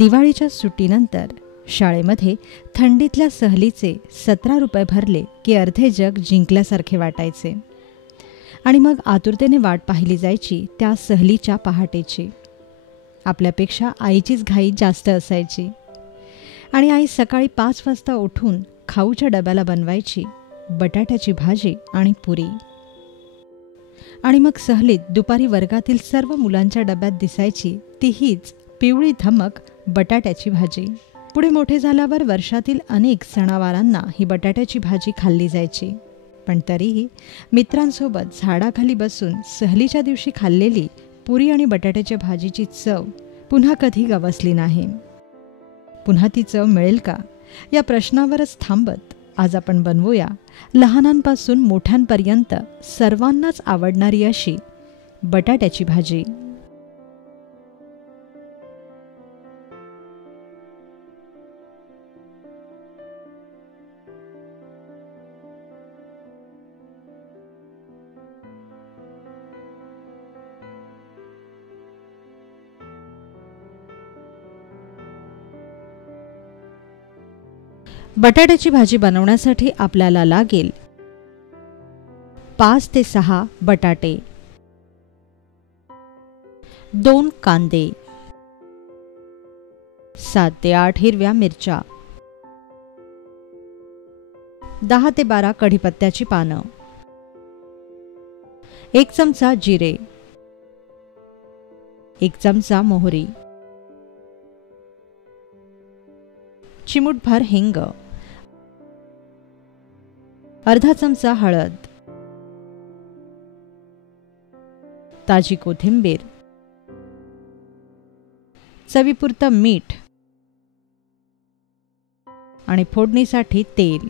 दिवाळीच्या सुट्टीनंतर शाळेमध्ये थंडीतल्या सहलीचे 17 रुपये भरले की अर्धे जग जिंकल्यासारखे वाटायचे. आणि मग आतुरतेने वाट पाहिली जायची त्या सहलीच्या पहाटेची. आपल्यापेक्षा आईचीच घाई जास्त असायची आणि आई सकाळी 5 वाजता उठून खाऊच्या डब्याला बनवायची बटाट्याची भाजी आणि पुरी. आणि मग सहलीत दुपारी वर्गातील सर्व मुलांच्या डब्यात दिसायची ती हीच पिवळी धमक बटाट्याची भाजी. पुढे मोठे झाल्यावर वर्षातील अनेक सणावारांना ही बटाट्याची भाजी खाल्ली जायची. पण तरीही मित्रांसोबत झाडाखाली बसून सहलीच्या दिवशी खाल्लेली पुरी आणि बटाट्याच्या भाजीची चव पुन्हा कधी गवसली नाही. पुन्हा ती चव मिळेल का या प्रश्नावरच थांबत आज आपण बनवूया लहानांपासून मोठ्यांपर्यंत सर्वांनाच आवडणारी अशी बटाट्याची भाजी. बटाट्याची भाजी बनवण्यासाठी आपल्याला लागेल 5 ते 6 बटाटे, 2 कांदे, 7 ते 8 हिरव्या मिरच्या, 10 ते 12 कढीपत्त्याची पानं, 1 चमचा जिरे, 1 चमचा मोहरी, चिमूटभर हिंग, अर्धा चमचा हळद, ताजी कोथिंबीर, चवीपुरतं मीठ आणि फोडणीसाठी तेल.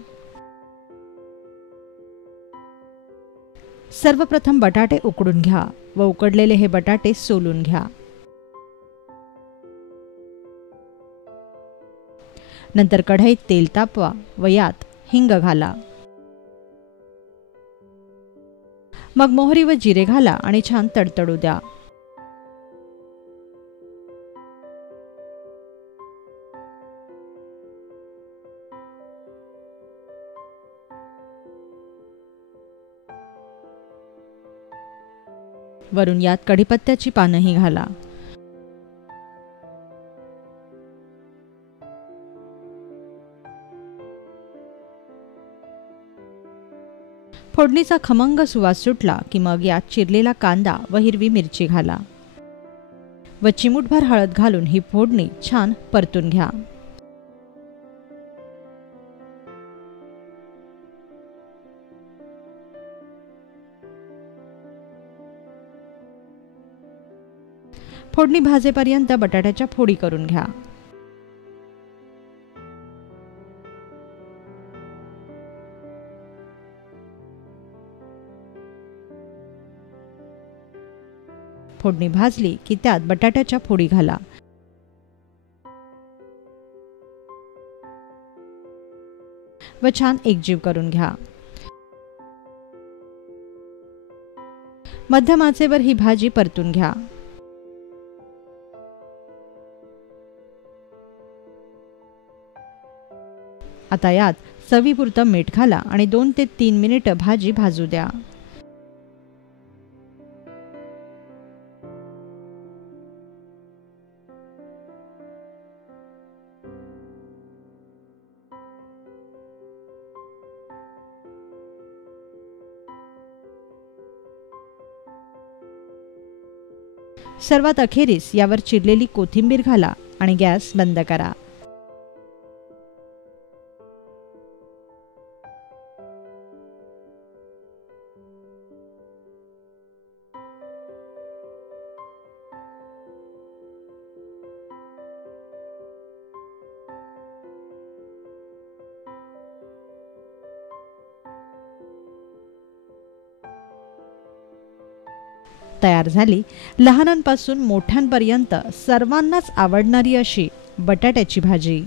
सर्वप्रथम बटाटे उकडून घ्या व उकडलेले हे बटाटे सोलून घ्या. नंतर कढईत तेल तापवा व यात हिंग घाला. मग मोहरी व जिरे घाला आणि छान तडतडू द्या. वरून यात कढीपत्त्याची पानंही घाला. फोडणीचा खमंग सुवास सुटला की मग यात चिरलेला कांदा व हिरवी मिरची घाला व चिमूटभर हळद घालून ही फोडणी छान परतून घ्या. फोडणी भाजेपर्यंत बटाट्याच्या फोडी करून घ्या. फोडणी भाजली की त्यात बटाट्याच्या फोडी घाला. व छान एकजीव करून घ्या. मध्यम आचेवर ही भाजी परतून घ्या. आता यात चवीपुरतं मीठ घाला आणि 2 ते 3 मिनिटं भाजी भाजू द्या. सर्वात अखेरीस यावर चिरलेली कोथिंबीर घाला आणि गॅस बंद करा. तयार झाली लहानांपासून मोठ्यांपर्यंत सर्वांनाच आवडणारी अशी बटाट्याची भाजी.